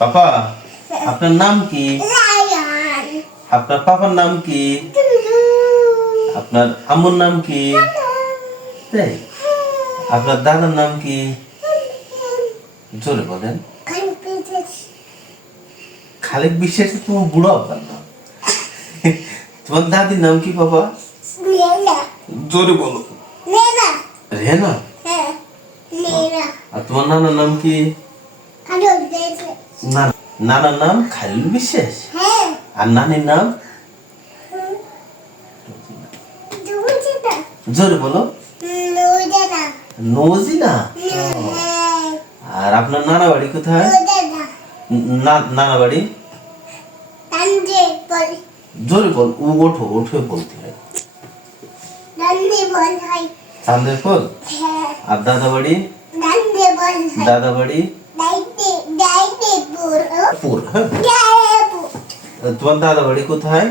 পাপা, আপনার নাম কি? আপনার পাপার নাম কি? আপনার আম্মুর নাম কি? তাই? আপনার দাদার নাম কি? জোরে বলেন। খালেক বিশ্বাস তোমার বুড়ো আপনার নাম। তোমার দাদির নাম কি পাপা? জোরে বলো। রেনা। আর তোমার নানার নাম কি? নানার নাম খালিল বিশ্বাস। আর নানির নাম? জোরে বলো। নজিনা। আর আপনার নানা বাড়ি কোথায়? নানা বাড়ি? জোরে বল। ওঠো ওঠে বলতে হয়। চান্দেরপল। আর দাদা বাড়ি? দাদা বাড়ি তোমার দাদা বাড়ি কোথায়?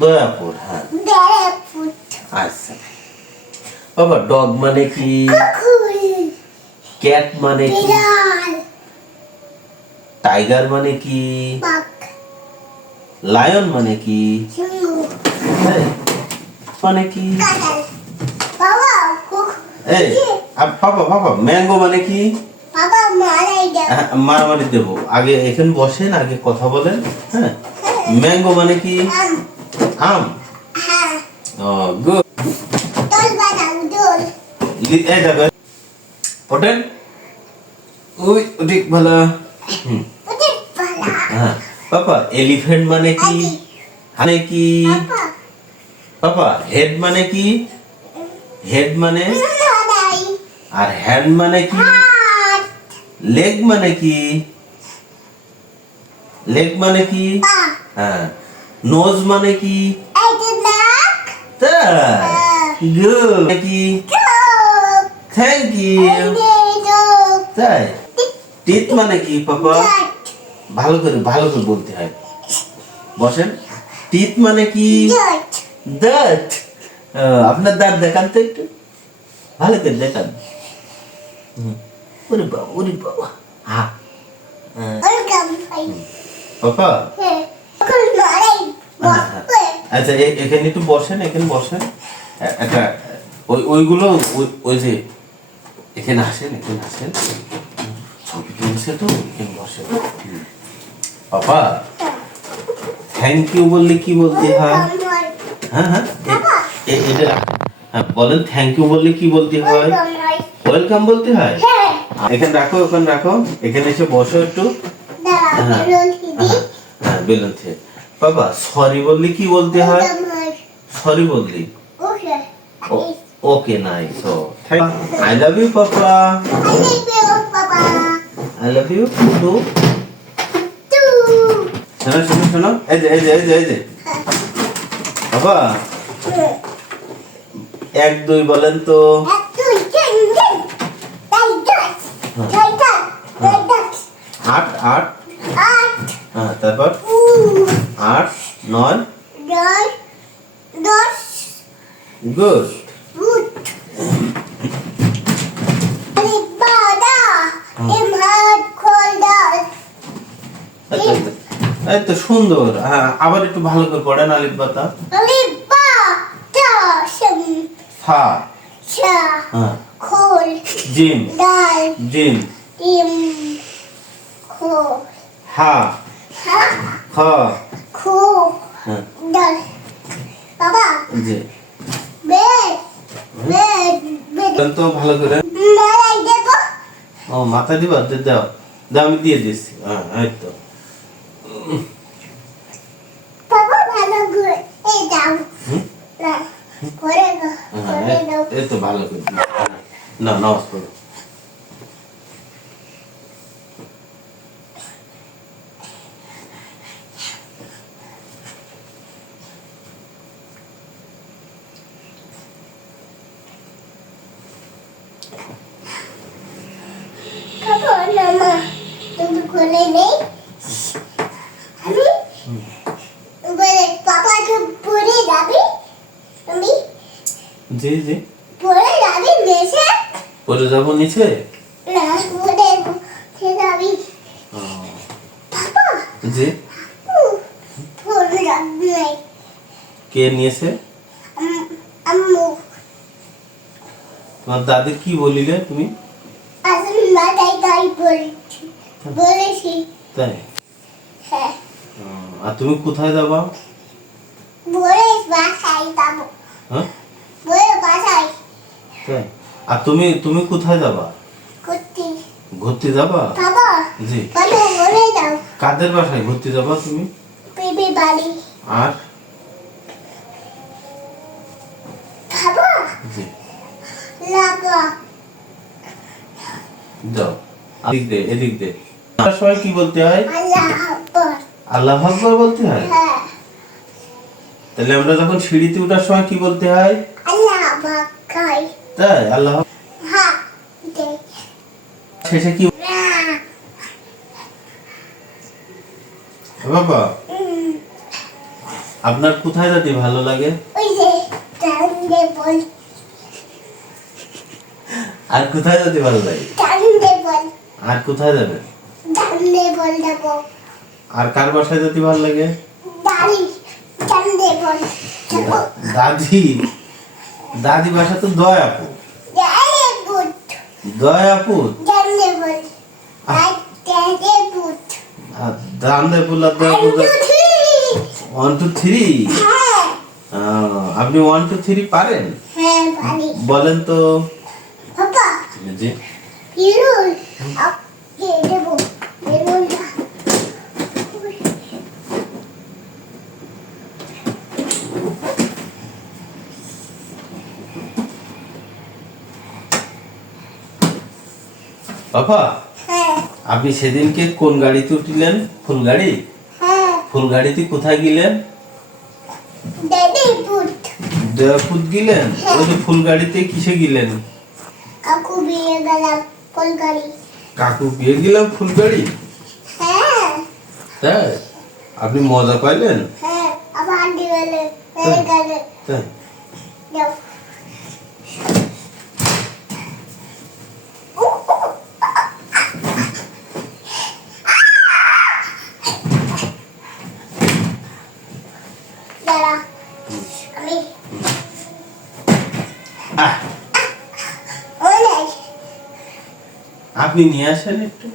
দয়াপুর। হ্যাঁ, আচ্ছা বাবা। ডগ মানে কি? ক্যাট মানে কি? টাইগার মানে কি? লায়ন মানে কি? মানে কি? পাপা ম্যাঙ্গো মানে কি? মারামারি দেবো। আগে এখানে বসেন, আগে কথা বলেন। হ্যাঁ, ম্যাঙ্গো মানে কি? আম। গুড। ওঠেন। ওই ঠিক ভালো। হ্যাঁ পাপা, এলিফ্যান্ট মানে কি? মানে কি পাপা? হেড মানে কি? হেড মানে? আর হ্যান্ড মানে কি? লেগ মানে কি? লেগ মানে কি? হ্যাঁ। নোজ মানে কি? গুড কি? Thank you. তাই? টিথ মানে কি পাপা? ভালো করে বলতে হয়। বসেন। টিথ মানে কি? দাঁত। আপনার দাঁত দেখান তো একটু, ভালো করে দেখান। ওরে বাবা। হ্যাঁ পাপা। আচ্ছা এখানে একটু বসেন, এখানে বসেন। একটা ওইগুলো ওই যে এখানে আসেন, ছবি তুলছে তো, এখানে বসেন। পাপা, থ্যাংক ইউ বললে কি বলতে হয়? হ্যাঁ, এটা বলেন। থ্যাংক ইউ বললে কি বলতে হয়? ওয়েলকাম বলতে হয়। এখানে রাখো, এখানে এসে বসো একটু। হ্যাঁ, বেলুন থেকে। বাবা, সরি বললে কি বলতে হয়? সরি বললি? Okay, nice. I love you papa. I love you too. শোনো। এই যে বাবা, 1 2 বলেন তো। 8 হ্যাঁ, তারপর 8 9 10। গুড। এই তো সুন্দর। আবার একটু ভালো করে পড়েন। আলিফ বাতা। ফা। হ্যাঁ। জিম। জিম। হা। খ। জি। তো ভালো করে। ও, মাথা দিবা? দাও, আমি দিয়ে দিচ্ছি। হ্যাঁ, এই তো। এই তো ভালো করে না, নামাজ পড়ো। জি পরে যাবো নিচে। কে নিয়েছে? আম্মু। তোমার দাদি কি বলিলে তুমি? আমি মাথায় গাই বলেছি। তাই? হ্যাঁ। আর তুমি কোথায় যাবা? বলে বাসায় যাবো। হ্যাঁ? বলে বাসায়। তাই? আর তুমি তুমি কোথায় যাবা? ঘুরতে। ঘুরতে যাবা? বাবা। জি। বলো বলে যাও। কাদের বাসায় ঘুরতে যাবা তুমি? বেবি বাড়ি। আর? বাবা। জি। লাগা। যাও। এদিক দে, এদিক দে। তার সময় কি বলতে হয়? আল্লাহ আকবার। আল্লাহ আকবার বলতে হয়? হ্যাঁ। তাহলে আমরা যখন সিঁড়িতে ওঠার সময় কি বলতে হয়? আল্লাহ আকবার। তাই? আল্লাহ হ্যাঁ। দেখ। শেষে কি বাবা? আপনার কোথায় যেতে ভালো লাগে? ওই যে টানলে বল। আর কোথায় যেতে ভালো লাগে? টানলে বল। আর কোথায় যাবেন? টানলে বল দেবো। আর কার বাসায় যেতে ভালো লাগে? দাড়ি। টানলে বল দেবো। দাদি। দাদি বাসা তো দয়াপুর। দাঁড়ে বুট। দয়াপুর? টানলে বল। দাঁড়ে বুট। আর দান্দেপুর আর দয়াপুর। 1 2 3। হ্যাঁ। আপনি 1 2 3 পারেন? হ্যাঁ পারি। বলেন তো। বাবা। জি। বেলুন। আপকে দেবো। বেলুনটা। বাবা, হ্যাঁ। আপনি সেদিনকে কোন গাড়িতে উঠিলেন? ফুলগাড়ি? হ্যাঁ। ফুলগাড়িতে কোথায় গেলেন? দাঁড়ে বুট। দয়াপুর গেলেন? ওই যে ফুলগাড়িতে কিসে গেলেন? কাকু বিয়ে গেলাম ফুলগাড়ি। কাকু বিয়ে গেলাম ফুলগাড়ি? হ্যাঁ। তাই? আপনি মজা পাইলেন? হ্যাঁ। আবার দিবেলে। হয়ে গেলে। তাই? যাও। দাঁড়া। আমি আহ, অনেক। আপনি নিয়ে আসেন একটু।